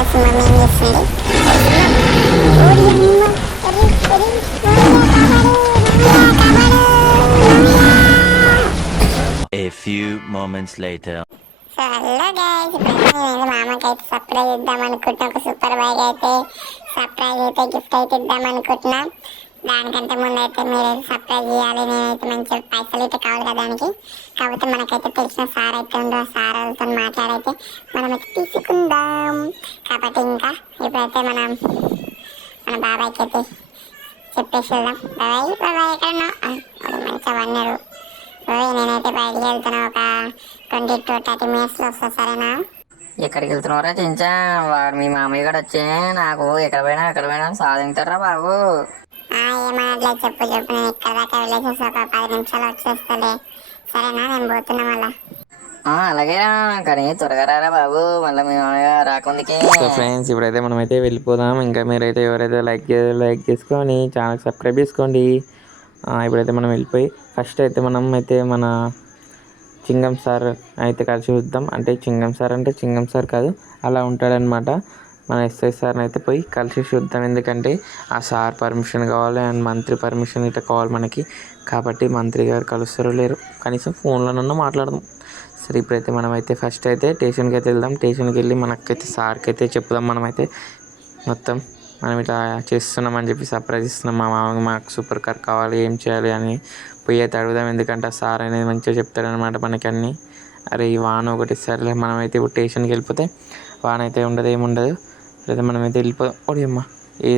వీడియోలో సింహం ఏం చేస్తుంది? ఓడి అమ్మ! ఒరి, ఒరి, మామయ్య కాపాడు! A few moments later. So hello guys, ఇప్పుడు నేను మామకి అయితే సర్ప్రైజ్ ఇద్దాం అనుకుంటున్నా. ఒక సూపర్ బైక్ అయితే సర్ప్రైజ్ అయితే గిఫ్ట్ అయితే ఇద్దాం అనుకుంటున్నా. దానికంటే ముందు అయితే మీరైతే సర్ప్రైజ్ చేయాలి. నేనైతే మంచిగా పైసలు అయితే కావాలి కదా దానికి. కాకపోతే మనకైతే తెలిసిన సార్ అయితే ఉండో, ఆ సార్ వాళ్ళతో మాట్లాడైతే మనమైతే తీసుకుందాం. కాబట్టి ఇంకా ఇప్పుడైతే మన బాబాయ్కి అయితే చెప్పేసి వెళ్దాం. బాబాయ్ బాబాయ్ ఎక్కడున్నావు? మంచిగా అన్నారు. నేనైతే బయటికి వెళ్తున్నా. ఒక 20 to 30 minutes వస్తా, సరేనా? ఎక్కడికి వెళ్తున్నారా చెంచా? వాడు మీ మామయ్య కూడా వచ్చే నాకు ఎక్కడ పోయినా సాధించారా బాబు. ఏమనట్లేదు, చెప్పు చెప్పు. నేను ఇక్కడ దాకా వెళ్ళేసేసి ఒక 10 నిమిషాలు వచ్చేస్తలే, సరేనా? నేను పోతున్నా మళ్ళా. అలాగేరా, కానీ త్వరగా రారా బాబు, మళ్ళీ మీ మామయ్య రాకుందికి. సో ఫ్రెండ్స్, ఇప్పుడైతే మనమైతే వెళ్ళిపోదాం. ఇంకా మీరైతే ఎవరైతే లైక్ చేసుకొని ఛానల్ సబ్స్క్రైబ్ చేసుకోండి. ఇప్పుడైతే మనం వెళ్ళిపోయి ఫస్ట్ అయితే మన చింగం సార్ అయితే కలిసి చూద్దాం. అంటే చింగం సార్ కాదు, అలా ఉంటాడనమాట. మన ఎస్ఐ సార్ని అయితే పోయి కలిసి చూద్దాం. ఎందుకంటే ఆ సార్ పర్మిషన్ కావాలి అండ్ మంత్రి పర్మిషన్ ఇట్లా కావాలి మనకి. కాబట్టి మంత్రి గారు కలుస్తారో లేరు, కనీసం ఫోన్లోనన్నా మాట్లాడదాం. సరే, ఇప్పుడైతే మనమైతే ఫస్ట్ అయితే స్టేషన్కి అయితే వెళ్దాం. స్టేషన్కి వెళ్ళి మనకైతే సార్కి అయితే చెప్దాం. మనమైతే మొత్తం మనం ఇట్లా చేస్తున్నామని చెప్పి సర్ప్రైజ్ ఇస్తున్నాం. మాకు సూపర్ కార్ కావాలి, ఏం చేయాలి అని పోయి అయితే అడుగుదాం. ఎందుకంటే ఆ సార్ అనేది మంచిగా చెప్తాడనమాట మనకి అన్నీ. అరే ఈ వాన ఒకటి సరేలే, మనమైతే ఇప్పుడు స్టేషన్కి వెళ్ళిపోతే వాన అయితే ఉండదు, ఏముండదు. లేదా మనమైతే వెళ్ళిపోదాం. ఓడి అమ్మ,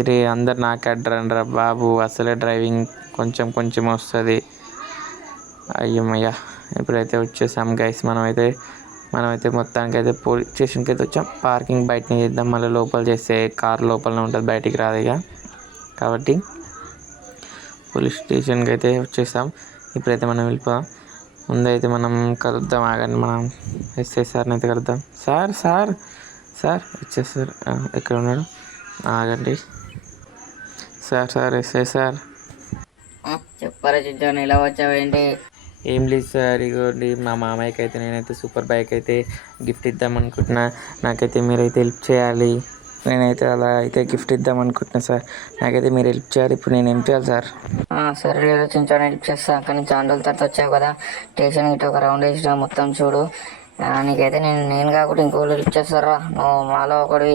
రే అందరు నాకే అడ్డరండ్రా బాబు, అసలే డ్రైవింగ్ కొంచెం వస్తుంది. అయ్యమ్మయ్యా, ఇప్పుడైతే వచ్చేసాం గైస్. మనమైతే మొత్తానికి అయితే పోలీస్ స్టేషన్కి అయితే వచ్చాం. పార్కింగ్ బయటనే చేద్దాం, మళ్ళీ లోపల చేస్తే కార్ లోపలనే ఉంటుంది, బయటికి రాదు ఇక. కాబట్టి పోలీస్ స్టేషన్కి అయితే వచ్చేసాం. ఇప్పుడైతే మనం వెళ్ళిపోదాం. ముందైతే మనం కలుద్దాం, ఆగండి. మనం ఎస్ఐ సార్ని అయితే కలుద్దాం. సార్ వచ్చేసారు. ఎక్కడ ఉన్నాడు? ఆగండి. Sir SI sir. చెప్పరా చిచ్చాను, ఇలా వచ్చావేంటి? ఏం లేదు సార్, ఇగోండి మా మామయ్యకి అయితే నేనైతే సూపర్ బైక్ అయితే గిఫ్ట్ ఇద్దాం అనుకుంటున్నా. నాకైతే మీరైతే హెల్ప్ చేయాలి. నేనైతే అలా అయితే గిఫ్ట్ ఇద్దాం అనుకుంటున్నా సార్. నాకైతే మీరు హెల్ప్ చేయాలి. ఇప్పుడు నేను ఏం చేయాలి సార్? సరే లేదు చించాను, హెల్ప్ చేస్తా. అక్కడి నుంచి చాలా రోజుల తర్వాత వచ్చావు కదా, స్టేషన్ ఇటు ఒక రౌండ్ వేసినా మొత్తం చూడు. నీకైతే నేను కాకుండా ఇంకోళ్ళు హెల్ప్ చేస్తారా? నువ్వు మాలో ఒకటి.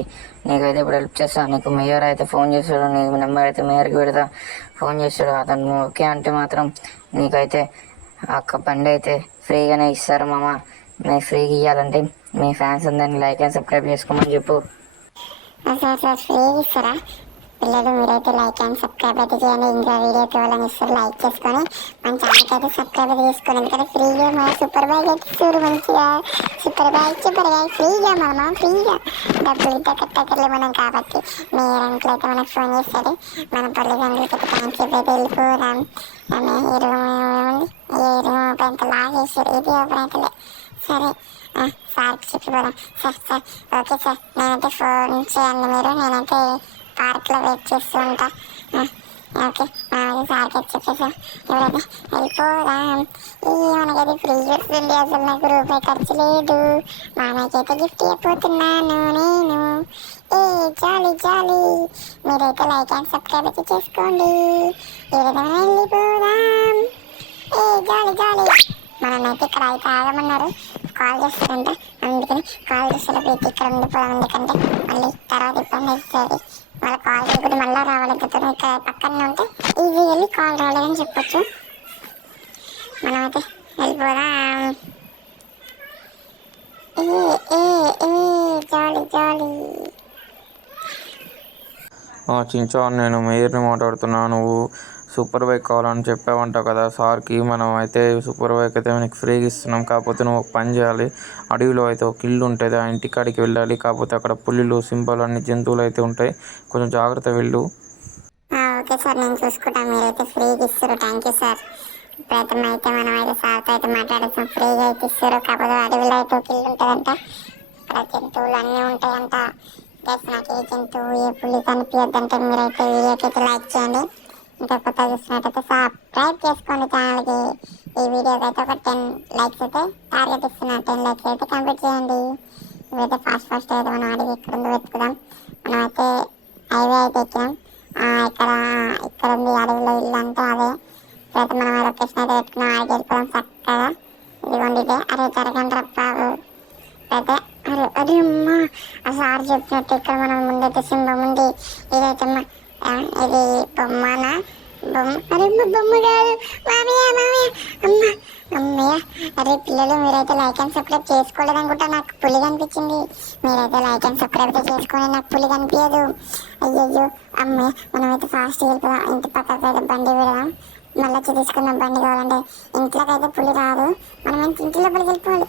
నీకైతే ఇప్పుడు హెల్ప్ చేస్తాను. నీకు మేయర్ అయితే ఫోన్ చేస్తాడు, నీకు నెంబర్ అయితే మేయర్కి పెడతా. ఫోన్ చేస్తాడు, అతను ఓకే అంటే మాత్రం నీకైతే అక్క బండి అయితే ఫ్రీగానే ఇస్తారు మామ. మీరు ఫ్రీగా ఇవ్వాలంటే మీ ఫ్యాన్స్ అందరినీ లైక్ అండ్ సబ్స్క్రైబ్ చేసుకోమని చెప్పు. సార్ ఫ్రీగా ఇస్తారా? పిల్లలు మీరైతే లైక్ అండ్ సబ్స్క్రైబ్ అయితే చేయండి. ఇంకా వీడియో వాళ్ళని ఇస్తారు, లైక్ చేసుకొని మన ఛానల్కి అయితే సబ్స్క్రైబ్ అయితే చేసుకోండి. ఎందుకంటే ఫ్రీగా మన సూపర్ బైక్ అయితే చూడు, మంచిగా సూపర్ బైక్ ఫ్రీగా ఫ్రీగా డబ్బులు ఇద్ద కట్టకర్లే మనం. కాబట్టి మీ రంకులు అయితే మనకు ఫోన్ చేస్తారు. మన పల్లె రంగులకి అయితే థ్యాంక్స్ చెప్పి అయితే వెళ్ళిపోదాం. ఎంత లాగా చేస్తారు, ఇది ఓపెన్ అవుతలే. సరే సార్కి చెప్పిపోదాం. సార్ ఓకే సార్, నేనైతే ఫోన్ చేయండి మీరు, నేనైతే పార్క్లో వెయిట్ చేస్తూ ఉంటా. ఓకే, మనమైతే సార్కి చెప్పేసాం. ఎవరైతే వెళ్ళిపోదాం. మనకైతే ఫ్రీ వస్తుంది, అసలు నాకు రూపాయి ఖర్చు లేదు. మామయ్యకైతే గిఫ్ట్ ఇవ్వబోతున్నాను నేను. జాలీ మీరైతే లైక్ అండ్ సబ్స్క్రైబ్ అయితే చేసుకోండి. ఈ విధంగా వెళ్ళిపోదాం. జాలీ మనమైతే ఇక్కడ అయితే ఆగమన్నారు, కాల్ చేస్తారంట. అందుకని కాల్ చేసేటప్పుడు అయితే ఇక్కడ ఉండిపోదాం. ఎందుకంటే మళ్ళీ తర్వాత ఇబ్బంది అవుతుంది. మళ్ళీ కాల్ చేయకుండా మళ్ళీ రావాలి. ఇక్కడ పక్కనే ఉంటే ఈజీ వెళ్ళి కాల్ రాలేదని చెప్పొచ్చు. మనమైతే వెళ్ళిపోదాం. జాలీ చించా, నేను మేయర్ని మాట్లాడుతున్నాను. నువ్వు సూపర్ బైక్ కావాలని చెప్పావంటావు కదా సార్కి. మనం అయితే సూపర్ బైక్ అయితే మనకి ఫ్రీగా ఇస్తున్నాం. కాకపోతే నువ్వు ఒక పని చేయాలి. అడవిలో అయితే ఒక ఇల్లు ఉంటుంది, ఆ ఇంటికాడికి వెళ్ళాలి. కాకపోతే అక్కడ పులులు, సింహాలు, అన్ని జంతువులు అయితే ఉంటాయి. కొంచెం జాగ్రత్త వెళ్ళు. ఓకే సార్, నేను చూసుకుంటాను. మీరైతే ఫ్రీగా ఇస్తారు. Thank you sir. ఇప్పుడైతే మనమైతే సార్తో అయితే మాట్లాడేస్తాం. ఫ్రీగా అయితే ఇస్తారు. కాకపోతే అడవిలో అయితే ఒక ఇల్లు ఉంటుందంట, అక్కడ జంతువులు అన్నీ ఉంటాయంట. నాకు ఏ జంతువు ఏ పులి కనిపించద్దంటే మీరైతే వీడియోకి అయితే లైక్ చేయండి. ఇంకా కొత్త చూసినట్టయితే సబ్స్క్రైబ్ చేసుకోండి ఛానల్కి. ఈ వీడియోకి అయితే ఒక 10 లైక్స్ అయితే టార్గెట్ ఇస్తున్నాను. 10 లైక్స్ అయితే కంప్లీట్ చేయండి. ఇప్పుడైతే ఫాస్ట్ అయితే మనం అడిగి ఇక్కడ ఉందో వెతుకుదాం. మనమైతే హైవే అయితే ఎక్కినాం. ఇక్కడ ఉంది అడవిలో ఇల్లు అంటే అదే. ఇప్పుడైతే మనం లొకేషన్ అయితే పెట్టుకున్నాం. ఆడికి వెళ్ళిపోదాం చక్కగా. ఇదిగోండి ఇదే. అరే జరగండి బాబు. అయితే అరే అమ్మ ఆ సార్ చెప్పినట్టు ఇక్కడ మనం ముందైతే సింహం ఉంది. ఇదైతే ఇది బొమ్మనా అరే బొమ్మ కాదు మామయ్య అమ్మయ్య. అరే పిల్లలు మీరైతే లైక్ అండ్ సబ్స్క్రైబ్ చేసుకోలేదు అనుకుంటా. నాకు పులి కనిపించింది. మీరైతే లైక్ అండ్ సబ్స్క్రైబ్ అయితే చేసుకొని నాకు పులి కనిపించదు. అయ్యయ్యో అమ్మయ్య. మనమైతే ఫాస్ట్ వెళ్ళిపోదాం. ఇంటి పక్కకి అయితే బండి పెడదాం. మళ్ళీ వచ్చి తీసుకుందాం బండి కావాలంటే. ఇంట్లోకి అయితే పులి రాదు. మనం ఇంటి లోపలికి వెళ్ళిపోవాలి.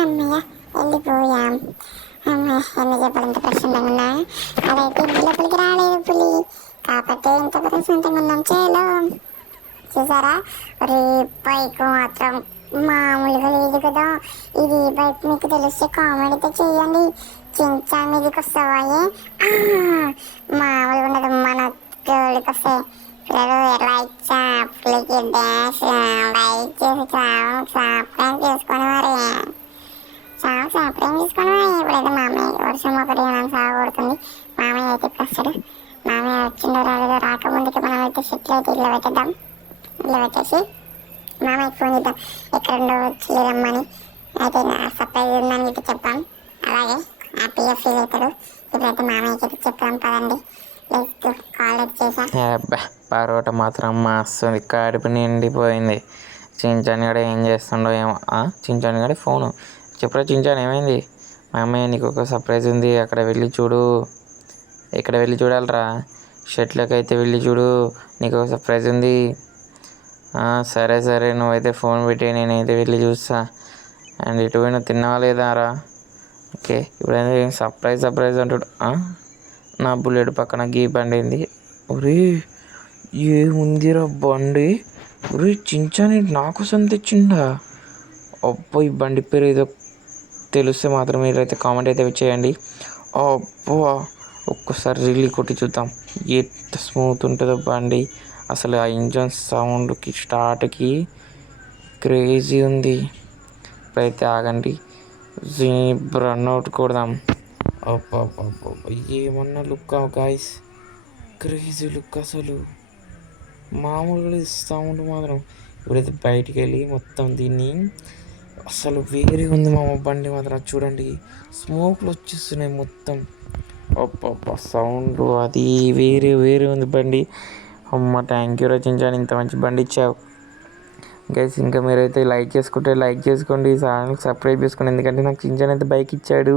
అమ్మయ్య వెళ్ళిపోయాం. అమ్మాయి ఎన్ని చెప్పాలంత ప్రశాంతంగా ఉన్నా. అదైతే ఇంటి లోపలికి రాలేదు పులి కాబట్టి ఇంత ప్రశాంతంగా ఉన్నాం. చేలో చూసారా బైక్ మాత్రం మామూలుగా లేదు కదా. ఇది బైక్ మీకు తెలిస్తే కామెంట్ చేయండి. చించా మీదకి వస్తావాయే మామూలుగా ఉండదు. మన గోళ్ళకి వస్తే పిల్లలు ఎలా ఇచ్చా పులికి డాష్ లైక్ చేసి సబ్స్క్రైబ్ చేసుకొని మరి సబ్స్క్రైబ్ చేసుకొని మరి. ఇప్పుడైతే మామయ్య వర్షం ఒకటి మనం సాగొడుతుంది. మామయ్య అయితే ఇప్పుడు వస్తాడు. మామయ్య వచ్చిండో రాలేదో రాకముందుకి మనం అయితే షెట్లు అయితే ఇల్లు పెట్టేద్దాం. ఇల్లు పెట్టేసి మామయ్యకి ఫోన్ చేద్దాం ఎక్కడుండో వచ్చి రమ్మని. అయితే సర్ప్రైజ్ ఉందని చెప్పి చెప్పాం. అలాగే హ్యాపీగా ఫీల్ అవుతాడు. ఇప్పుడైతే మామయ్యకి అయితే చెప్తాం పదండి. లెట్స్ కాల్ చేసా. పరోటా మాత్రం మస్తుంది. కడుపు నిండిపోయింది. చించాని కూడా ఏం చేస్తుండో ఏమో. చించాని కూడా ఫోను చెప్పరా చించాను ఏమైంది? మా అమ్మాయి నీకు ఒక సర్ప్రైజ్ ఉంది, అక్కడ వెళ్ళి చూడు. ఇక్కడ వెళ్ళి చూడాలరా, షెట్లోకి అయితే వెళ్ళి చూడు, నీకు ఒక సర్ప్రైజ్ ఉంది. సరే నువ్వైతే ఫోన్ పెట్టి నేనైతే వెళ్ళి చూస్తా. అండ్ ఇటు పోయినా తిన్నావా లేదా రా? ఓకే ఇప్పుడైతే సర్ప్రైజ్ అంటాడు. నా బుల్లెట్ పక్కన గీ బండి ఏంది? ఒరే ఏముందిరా బండి? ఒరే చించాని నాకోసం తెచ్చిండా? అబ్బో ఈ బండి పేరు ఏదో తెలిస్తే మాత్రం మీరైతే కామెంట్ అయితే చేయండి. అబ్బో ఒక్కసారి రిల్లీ కొట్టి చూద్దాం ఎంత స్మూత్ ఉంటుందో బండి. అసలు ఆ ఇంజన్ సౌండ్కి స్టార్ట్కి క్రేజీ ఉంది. ఇప్పుడైతే ఆగండి, రన్అవుట్ కొడదాం. అబ్బా ఏమన్నా లుక్ గాయస్, క్రేజీ లుక్ అసలు మామూలుగా సౌండ్ మాత్రం. ఇప్పుడైతే బయటికి వెళ్ళి మొత్తం దీన్ని అసలు వేరే ఉంది మా బండి మాత్రం. చూడండి స్మోక్లు వచ్చేస్తున్నాయి మొత్తం. అబ్బా సౌండ్ అది వేరే ఉంది బండి. అమ్మ థ్యాంక్ యూ రచించాను, ఇంత మంచి బండి ఇచ్చావు. గైస్ ఇంకా మీరైతే లైక్ చేసుకుంటే లైక్ చేసుకోండి, ఛానల్కి సబ్స్క్రైబ్ చేసుకోండి. ఎందుకంటే నాకు చించాన్ అయితే బైక్ ఇచ్చాడు.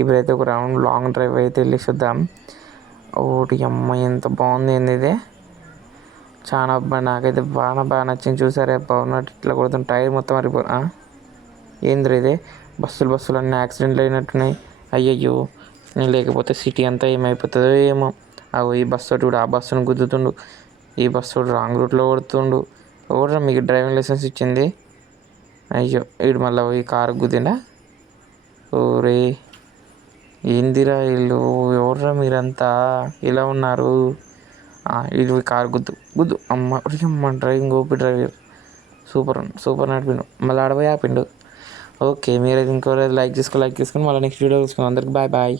ఇప్పుడైతే ఒక రౌండ్ లాంగ్ డ్రైవ్ అయితే వెళ్ళేసి వద్దాం. ఒకటి అమ్మ ఎంత బాగుంది ఏంది ఇదే, చాలా నాకైతే బాగా నచ్చింది. చూసారే పవర్ ఇట్లా కొడుతుంది, టైర్ మొత్తం మారిపో. ఏంద్ర ఇదే బస్సులు అన్నీ యాక్సిడెంట్లు అయినట్టున్నాయి. అయ్యయ్యో నేను లేకపోతే సిటీ అంతా ఏమైపోతుందో ఏమో. ఈ బస్సు కూడా ఆ బస్సును గుద్దుతుండు, ఈ బస్సు రాంగ్ రూట్లో కొడుతుండు. ఎవరు మీకు డ్రైవింగ్ లైసెన్స్ ఇచ్చింది? అయ్యో వీడు మళ్ళీ ఈ కారు గుద్దిండా? ఓరే ఏందిరా వీళ్ళు, ఎవర్రా మీరంతా ఇలా ఉన్నారు? వీడు కారు గుద్దు అమ్మ డ్రైవింగ్ ఓపి డ్రైవర్ సూపర్ నడిపిండు. మళ్ళీ ఆడపోయి ఆపిండు. ఓకే మీరైతే ఇంకోరైతే లైక్ చేసుకొని మళ్ళీ నెక్స్ట్ వీడియో చూసుకున్నాం. అందరికి బాయ్.